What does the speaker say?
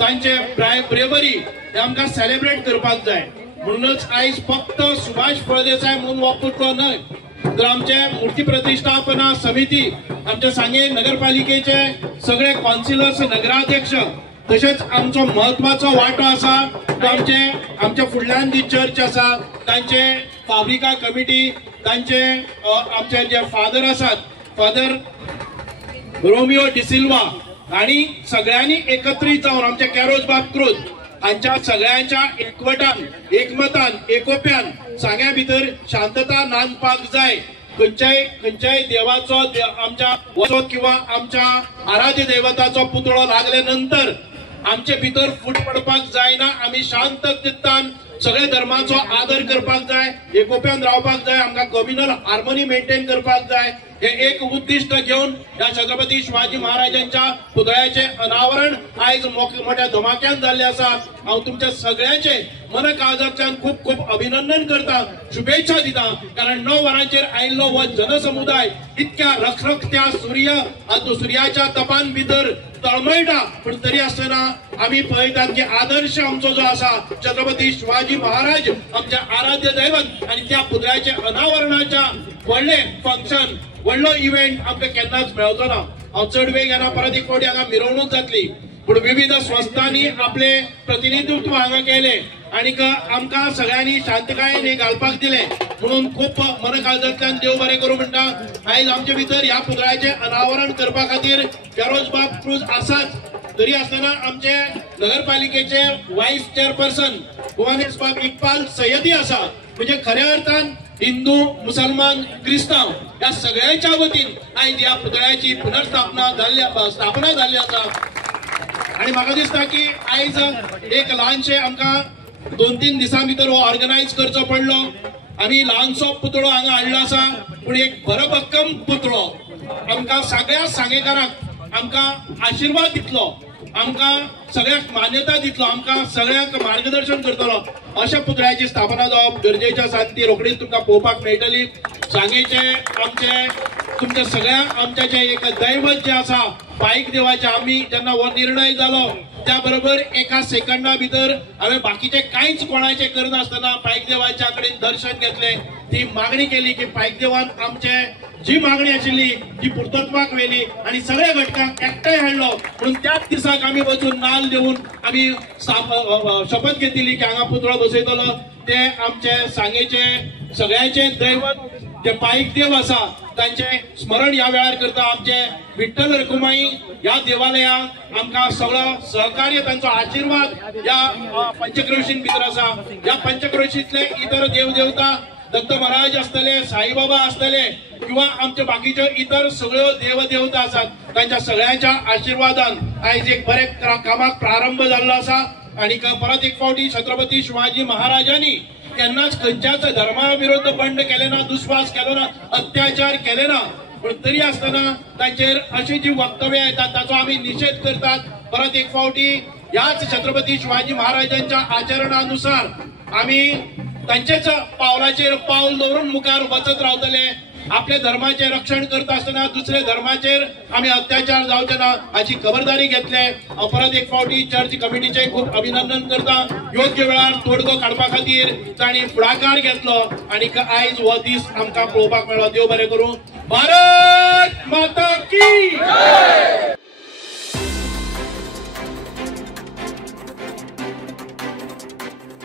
तांचे ब्रेवरी हे आमकां सेलिब्रेट करपाक जाय. म्हणूनच आयज फक्त सुभाष फळदेसाय म्हणून हो पुतळो न्हय तर आमचे मूर्ती प्रतिष्ठापना समिती, आमच्या सांगे नगरपालिकेचे सगळे काउन्सिलर्स, नगराध्यक्ष, तसेच आमचो महत्वाचो वाटो आसा तो आमच्या फुडल्यान जी चर्च आसा तांचे फाब्रिका कमिटी, तांचे आमचे जे फादर आसात, फादर रोमिओ डिसिल्वा आणि सगळ्यांनी एकत्रित जावन आमचे कॅरोज बाब क्रूज हांच्या सगळ्यांच्या एकवटान, एकमतान, एकोप्यान सांग्या भितर शांतता नांदपाक जाय. खंयच्याय देवाचो आमच्या वचो किंवा आमच्या आराध्य दैवताचो पुतळो लागले नंतर आमचे भितर फूट पडपाक जायना. आमी शांत चित्तान सगळे धर्माचो आदर करपाक जाय, एकोप्यान रावपाक जाय, आमकां कम्युनल हार्मोनी मेंटेन करपाक जाय. हे एक उद्दिष्ट घेऊन या छत्रपती शिवाजी महाराजांच्या पुतळ्याचे अनावरण आयज मोठ्या धमाक्यान जाल्ले आसा. हांव तुमच्या सगळ्यांचे मन काळजांतल्यान खूप खूप अभिनंदन करता, शुभेच्छा दिता. कारण 9 वरांचेर आयिल्लो हो जनसमुदाय इतक्या रखरखत्या सुर्याच्या तपान भितर तळमळटा, पण तरी आसतना आम्ही पळयतात की आदर्श आमचो जो आसा छत्रपती शिवाजी महाराज आमचे आराध्य दैवत आणि त्या पुतळ्याचे अनावरणाच्या व्हडले फंक्शन, व्हडलो इव्हेंट आमकां केन्नाच मेळचो ना. हांव चड वेळ घेना, परत एक फावटी हांगा मिरवणूक जातली, पण विविध संस्थांनी आपले प्रतिनिधित्व हांगा केले आणि आमकां सगळ्यांनी शांतकायेन घालपाक दिले. म्हणून खूप मन काळजांतल्यान देव बरें करूं म्हणटा. आयज आमचे भितर ह्या पुतळ्याचे अनावरण करपा खातीर कॅरोज बाब क्रूज आसाच, तरी आसतना आमचे नगरपालिकेचे वायस चेअरपर्सन भुवनेश बाब इक्बाल सय्यदी आसा. म्हणजे खऱ्या अर्थान हिंदू, मुसलमान, क्रिस्तांव या सगळ्यांच्या वतीन आयज ह्या पुतळ्याची स्थापना झाली आसा. आणि म्हाका दिसता की आयज एक ल्हानशे आमकां 2-3 दिसां भितर हो ऑर्गनायज करचो पडलो. आमी ल्हानसो पुतळो हांगा हाडलो आसा, पूण एक भरभक्कम पुतळो आमकां सगळ्या सांगेकारांक आमकां आशिर्वाद दितलो, आमकां सगळ्यांक मान्यता दितलो, आमकां सगळ्यांक मार्गदर्शन करतलो. अशा पुतळ्याची स्थापना जावप गरजेची आसा. ती रोखडीच तुमकां पळोवपाक मेळटली. सांगेचे आमचे तुमच्या सगळ्या आमचे जे एक दैवत जे आसा पायक देवाचे, आमी जेन्ना हो निर्णय जालो त्या बरोबर एका सेकंडा भितर हांवें बाकीचे कांयच कोणाचे करनासतना पायक देवाच्या कडेन दर्शन घेतले. ती मागणी केली की पायक देवान आमचे जी मागणी आशिल्ली ती पुर्तत्वाक व्हेली आणि सगळ्या घटकांक एकठांय हाडलो. म्हणून त्याच दिसाक आमी वचून नाल्ल देऊन आमी शपथ घेतली की हांगा पुतळो बसयतलो. ते आमचे सांगेचे सगळ्यांचे दैवत जे पायक देव आसा तांचे स्मरण ह्या वेळार करता. आमचे विठ्ठल रखुमाई ह्या देवालयाक आमकां सगळो सहकार्य, तांचो आशिर्वाद ह्या पंचक्रोशीन भितर आसा. ह्या पंचक्रोशीतले इतर देवदेवता दत्त महाराज आसतले, साईबाबा आसतले किंवा आमचे बाकीच्यो इतर सगळ्यो देवदेवता आसात, तांच्या सगळ्यांच्या आशिर्वादान आयज एक बरे कामाक प्रारंभ जाल्लो आसा. आणि परत एक फावटी छत्रपती शिवाजी महाराजांनी केन्नाच खंयच्याच धर्मा विरुद्ध बंड केले ना, दुस्वास केलो ना, अत्याचार केले ना. पण तरी आसतना तांचेर अशी जी वक्तव्य येतात ताचो आमी निषेध करतात. परत एक फावटी ह्याच छत्रपती शिवाजी महाराजांच्या आचरणानुसार आमी तांचेच पावलाचेर पावल दवरून मुखार वचत रावतले. आपल्या धर्माचे रक्षण करत असताना दुसऱ्या धर्माचेर आम्ही अत्याचार जावचे ना हाची खबरदारी घेतले. परत एक फावटी चर्च कमिटीचे खूप अभिनंदन करता. योग्य वेळार तोडगो काडपा खातीर तांणी फुडाकार घेतलो आणि आयज हो दीस आमकां पळोवपाक मेळ्ळो. देव बरें करूं. भारत माता की